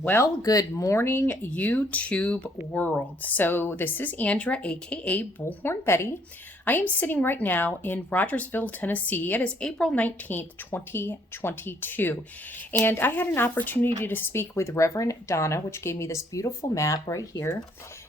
Well, good morning, YouTube world. So this is Andrea, aka Bullhorn Betty. I am sitting right now in Rogersville, Tennessee. It is April 19th, 2022. And I had an opportunity to speak with Reverend Donna, which gave me this beautiful map right here.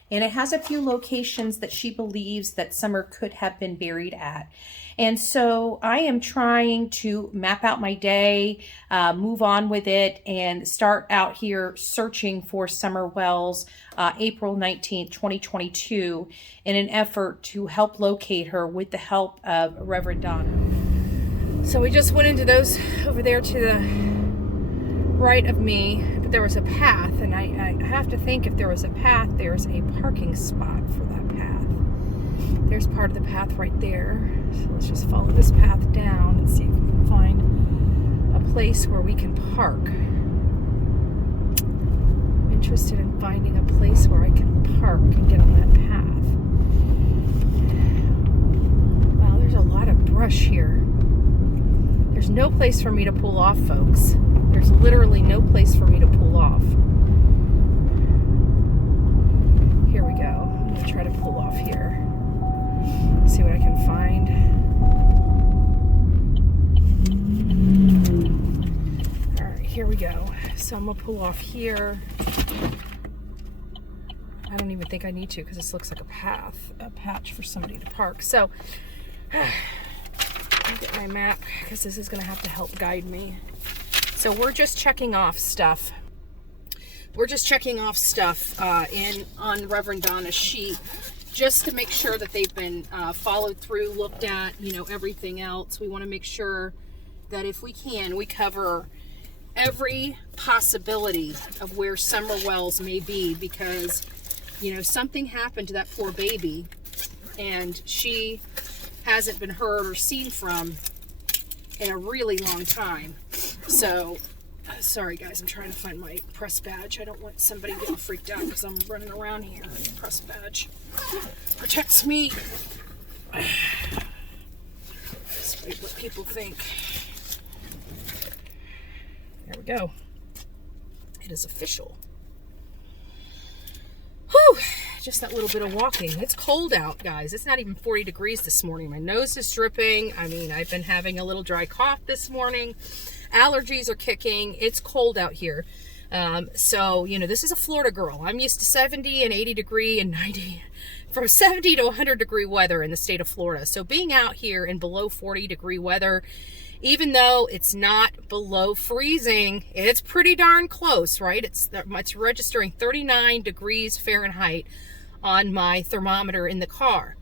And it has a few locations that she believes that Summer could have been buried at. And so I am trying to map out my day, move on with it, and start out here searching for Summer Wells, April 19th, 2022, in an effort to help locate her with the help of Reverend Donna. So we just went into those over there to the right of me, but there was a path, and I have to think if there was a path, there's a parking spot for that path. There's part of the path right there. So let's just follow this path down and see if we can find a place where we can park. I'm interested in finding a place where I can park and get on that path. Wow, there's a lot of brush here. There's no place for me to pull off, folks. There's literally no place for me to pull off. Here we go. I'm going to try to pull off here. See what I can find. All right, here we go. So I'm going to pull off here. I don't even think I need to because this looks like a patch for somebody to park. So I'll get my map because this is going to have to help guide me. So we're just checking off stuff. We're just checking off stuff on Reverend Donna's sheet just to make sure that they've been followed through, looked at, everything else. We want to make sure that if we can, we cover every possibility of where Summer Wells may be because, something happened to that poor baby and she hasn't been heard or seen from in a really long time. So, sorry guys, I'm trying to find my press badge. I don't want somebody getting freaked out because I'm running around here. Press badge protects me. Despite what people think. There we go. It is official. Whew! Just that little bit of walking. It's cold out, guys. It's not even 40 degrees this morning. My nose is dripping. I mean, I've been having a little dry cough this morning. Allergies are kicking. It's cold out here. So, this is a Florida girl. I'm used to 70 and 80 degree and 90, from 70 to 100 degree weather in the state of Florida. So being out here in below 40 degree weather, even though it's not below freezing, it's pretty darn close, right? It's registering 39 degrees Fahrenheit on my thermometer in the car.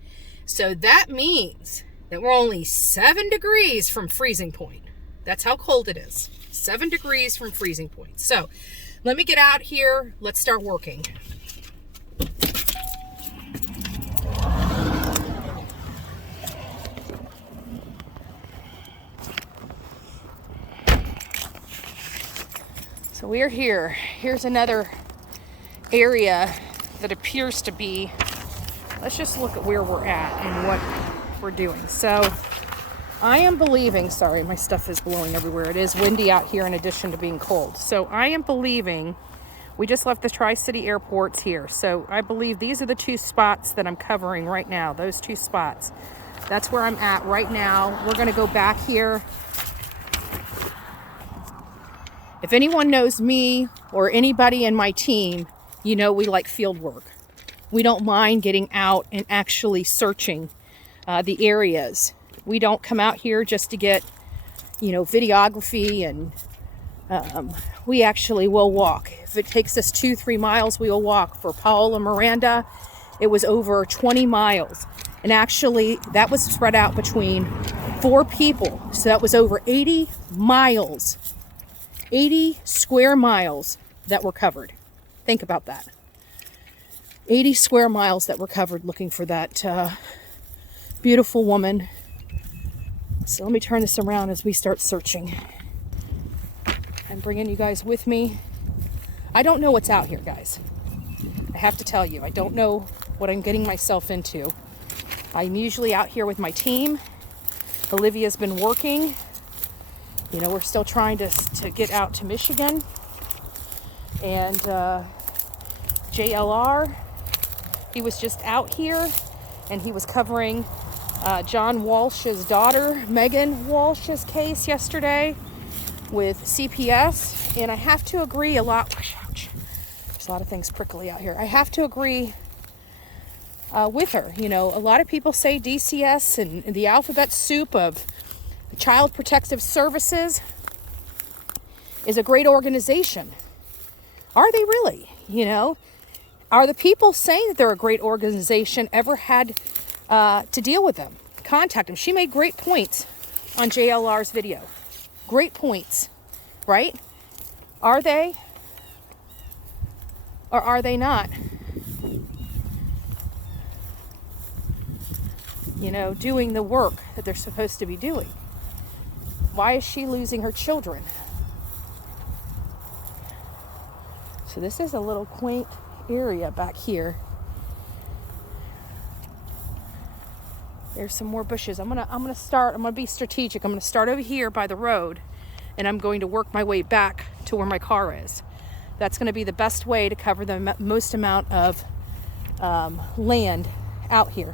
So that means that we're only 7 degrees from freezing point. That's how cold it is. 7 degrees from freezing point. So let me get out here. Let's start working. So we're here. Here's another area that appears to be, let's just look at where we're at and what we're doing. So I am believing, sorry, my stuff is blowing everywhere. It is windy out here in addition to being cold. So I am believing, we just left the Tri-City airports here. So I believe these are the two spots that I'm covering right now, those two spots. That's where I'm at right now. We're gonna go back here. If anyone knows me or anybody in my team, we like field work. We don't mind getting out and actually searching the areas. We don't come out here just to get, videography, and we actually will walk. If it takes us 2-3 miles, we will walk. For Paul and Miranda, it was over 20 miles. And actually, that was spread out between 4 people. So that was over 80 miles, 80 square miles that were covered. Think about that. 80 square miles that were covered looking for that beautiful woman. So let me turn this around as we start searching. I'm bringing you guys with me. I don't know what's out here, guys. I have to tell you, I don't know what I'm getting myself into. I'm usually out here with my team. Olivia's been working. We're still trying to get out to Michigan. And JLR, he was just out here, and he was covering John Walsh's daughter, Megan Walsh's case yesterday with CPS. And I have to agree a lot. Ouch. There's a lot of things prickly out here. I have to agree with her. You know, a lot of people say DCS and the alphabet soup of Child Protective Services is a great organization. Are they really? You know, are the people saying that they're a great organization ever had to deal with them? Contact them. She made great points on JLR's video. Great points, right? Are they? Or are they not? You know, doing the work that they're supposed to be doing. Why is she losing her children? So this is a little quaint area back here. There's some more bushes. I'm gonna be strategic. I'm gonna start over here by the road, and I'm going to work my way back to where my car is. That's gonna be the best way to cover the most amount of land out here.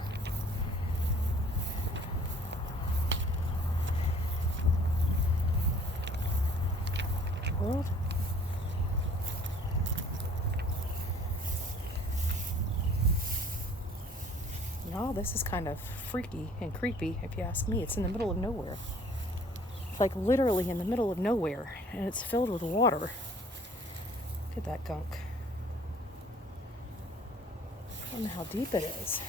World. No, this is kind of freaky and creepy, if you ask me. It's in the middle of nowhere. It's like literally in the middle of nowhere, and it's filled with water. Look at that gunk. I don't know how deep it is.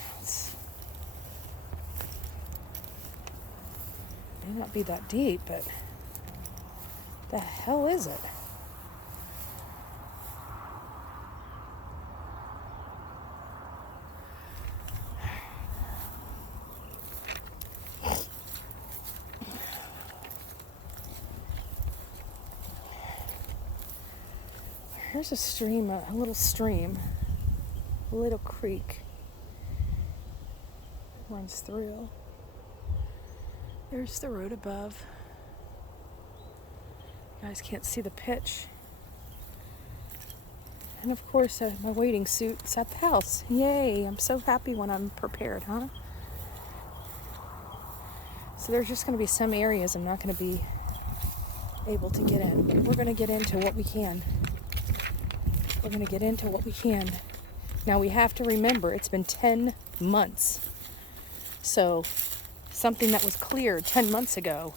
It may not be that deep, but the hell is it? Here's a stream, a little stream, a little creek. Runs through. There's the road above. You guys can't see the pitch. And of course, my wading suit's at the house. Yay, I'm so happy when I'm prepared, huh? So there's just going to be some areas I'm not going to be able to get in. But we're going to get into what we can. We're going to get into what we can. Now we have to remember it's been 10 months. So something that was cleared 10 months ago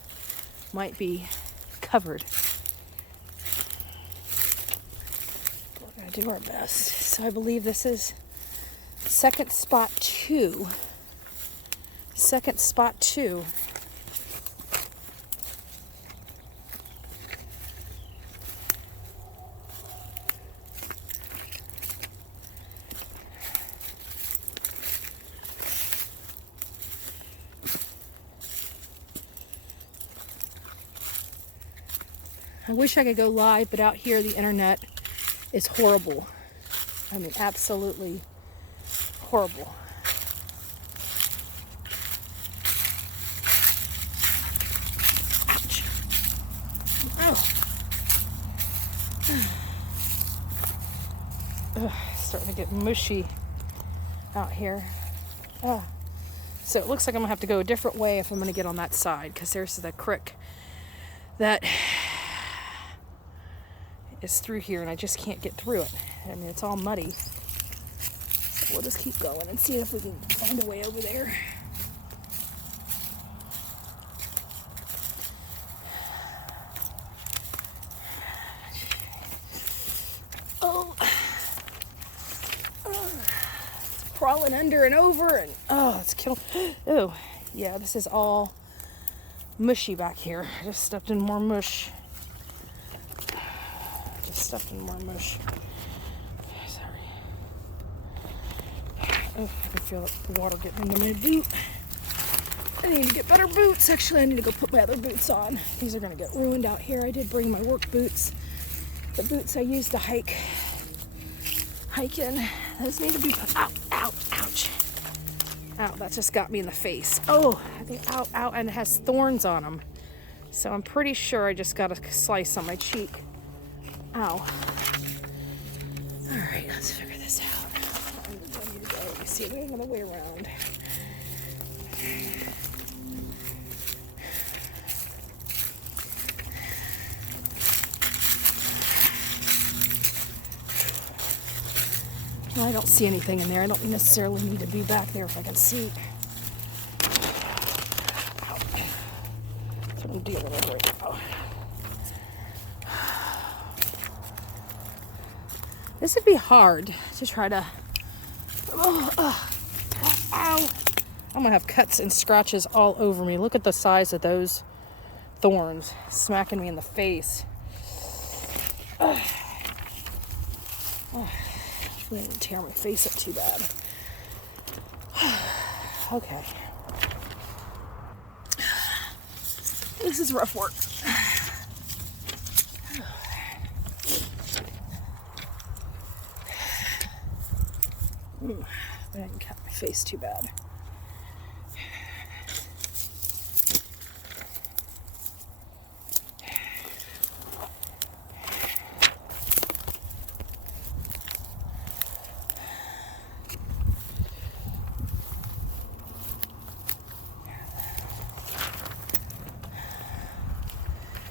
might be covered. We're going to do our best. So I believe this is second spot 2. Second spot 2. I wish I could go live, but out here the internet is horrible. I mean, absolutely horrible. Ouch. Oh. Ugh, starting to get mushy out here. Oh. So it looks like I'm going to have to go a different way if I'm going to get on that side, because there's the creek that is through here, and I just can't get through it. I mean, it's all muddy. So we'll just keep going and see if we can find a way over there. Oh. It's crawling under and over, and oh, it's killing. Oh, yeah, this is all mushy back here. I just stepped in more mush. Stuffed in more mush. Sorry. Oh, I can feel the water getting into my boot. I need to get better boots. Actually, I need to go put my other boots on. These are going to get ruined out here. I did bring my work boots. The boots I use to hike in. Those need to be put. Ow, ow, ouch. Ow, that just got me in the face. Oh, I think ow, ow, and it has thorns on them. So I'm pretty sure I just got a slice on my cheek. Ow. Alright, let's figure this out. You see, we ain't gonna way around. Well, I don't see anything in there. I don't necessarily need to be back there if I can see. That's what I'm dealing with right now. This would be hard to try to... ow! I'm gonna have cuts and scratches all over me. Look at the size of those thorns smacking me in the face. I didn't tear my face up too bad. Okay. This is rough work. I didn't cut my face too bad.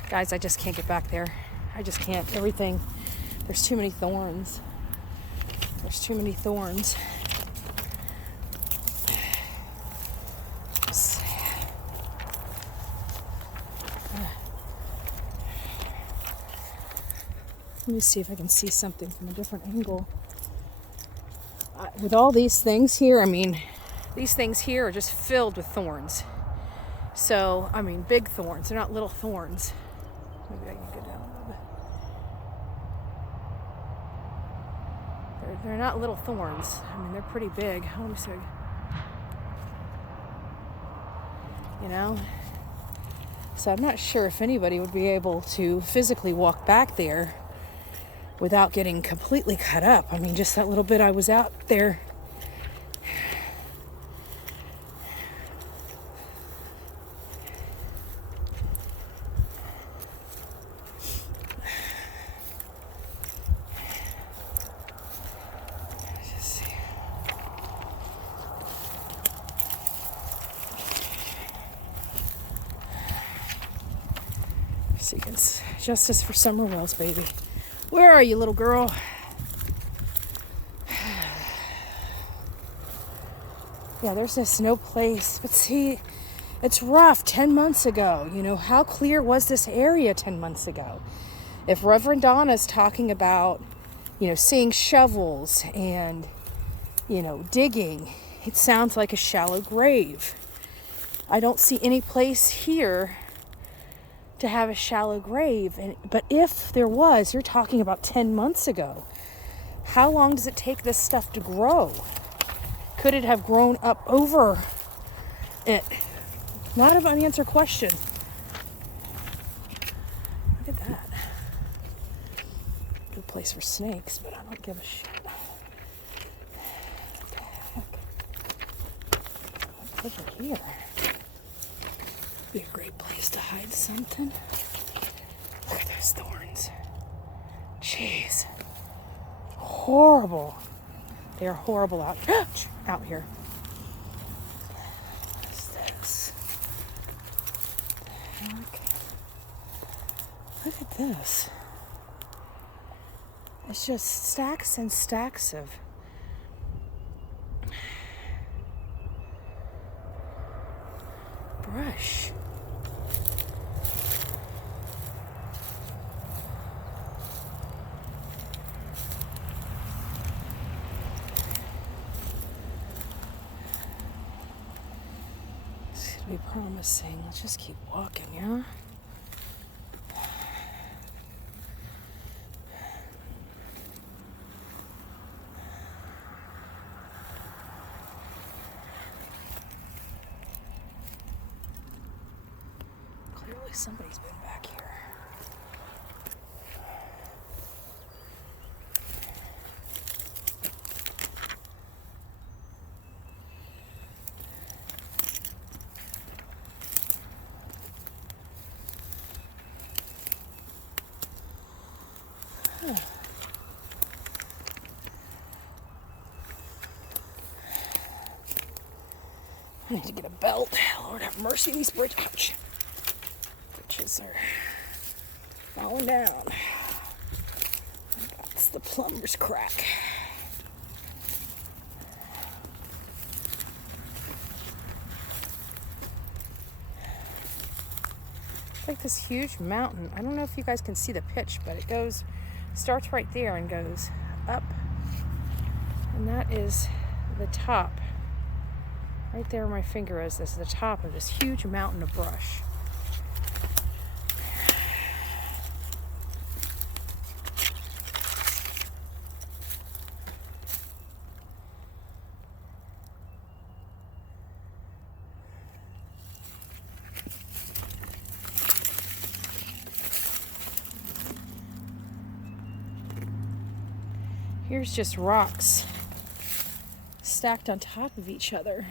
Guys, I just can't get back there. I just can't. Everything. There's too many thorns. There's too many thorns. Let me see if I can see something from a different angle. With all these things here, I mean, these things here are just filled with thorns. So, I mean, big thorns. They're not little thorns. Maybe I can go down a little bit. They're not little thorns. I mean, they're pretty big. Let me see. You know? So I'm not sure if anybody would be able to physically walk back there without getting completely cut up. I mean, just that little bit I was out there. Justice for Summer Wells, baby. Where are you, little girl? Yeah, there's just no place. But see, it's rough. 10 months ago, you know, how clear was this area 10 months ago? If Reverend Donna's talking about, you know, seeing shovels and, you know, digging, it sounds like a shallow grave. I don't see any place here to have a shallow grave. But if there was, you're talking about 10 months ago. How long does it take this stuff to grow? Could it have grown up over it? Not an unanswered question. Look at that. Good place for snakes, but I don't give a shit. What the heck? Over here. Be a great place to hide something. Look at those thorns. Jeez. Horrible. They are horrible out here. What's this? Look at this. It's just stacks and stacks of brush. Be promising. Let's just keep walking, yeah? Clearly somebody's been back here. I need to get a belt. Lord have mercy, these bridges. Ouch. Bridges are falling down. That's the plumber's crack. It's like this huge mountain. I don't know if you guys can see the pitch, but it starts right there and goes up. And that is the top. Right there where my finger is the top of this huge mountain of brush. Here's just rocks stacked on top of each other.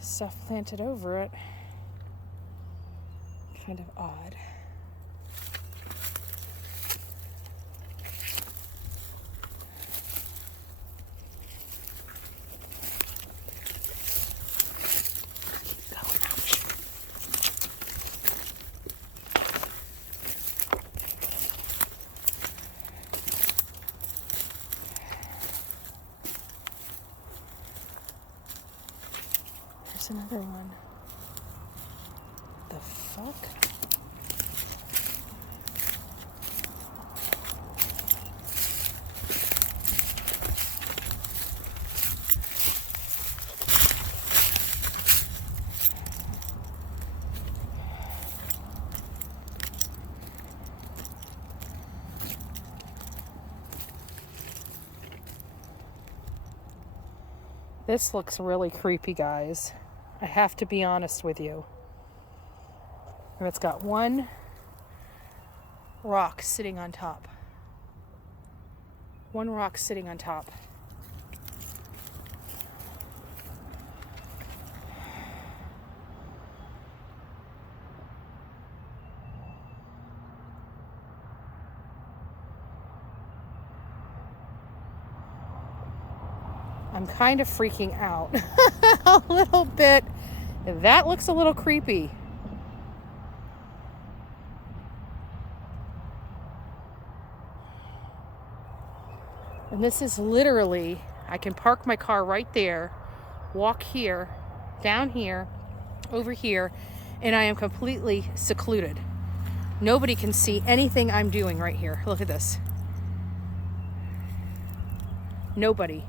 Stuff planted over it. Kind of odd. Keep going. Ouch. There's another one. The fuck? This looks really creepy, guys. I have to be honest with you. And it's got one rock sitting on top. One rock sitting on top. I'm kind of freaking out a little bit. That looks a little creepy. And this is literally, I can park my car right there, walk here, down here, over here, and I am completely secluded. Nobody can see anything I'm doing right here. Look at this. Nobody.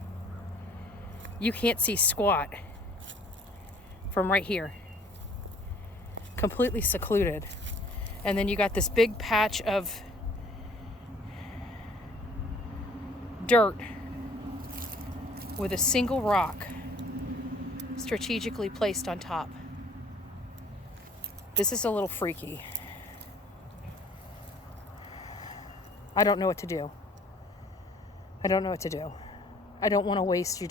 You can't see squat from right here. Completely secluded. And then you got this big patch of dirt with a single rock strategically placed on top. This is a little freaky. I don't know what to do. I don't know what to do. I don't want to waste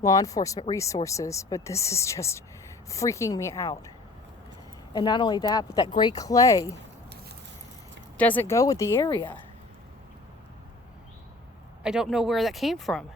law enforcement resources, but this is just freaking me out. And not only that, but that gray clay doesn't go with the area. I don't know where that came from.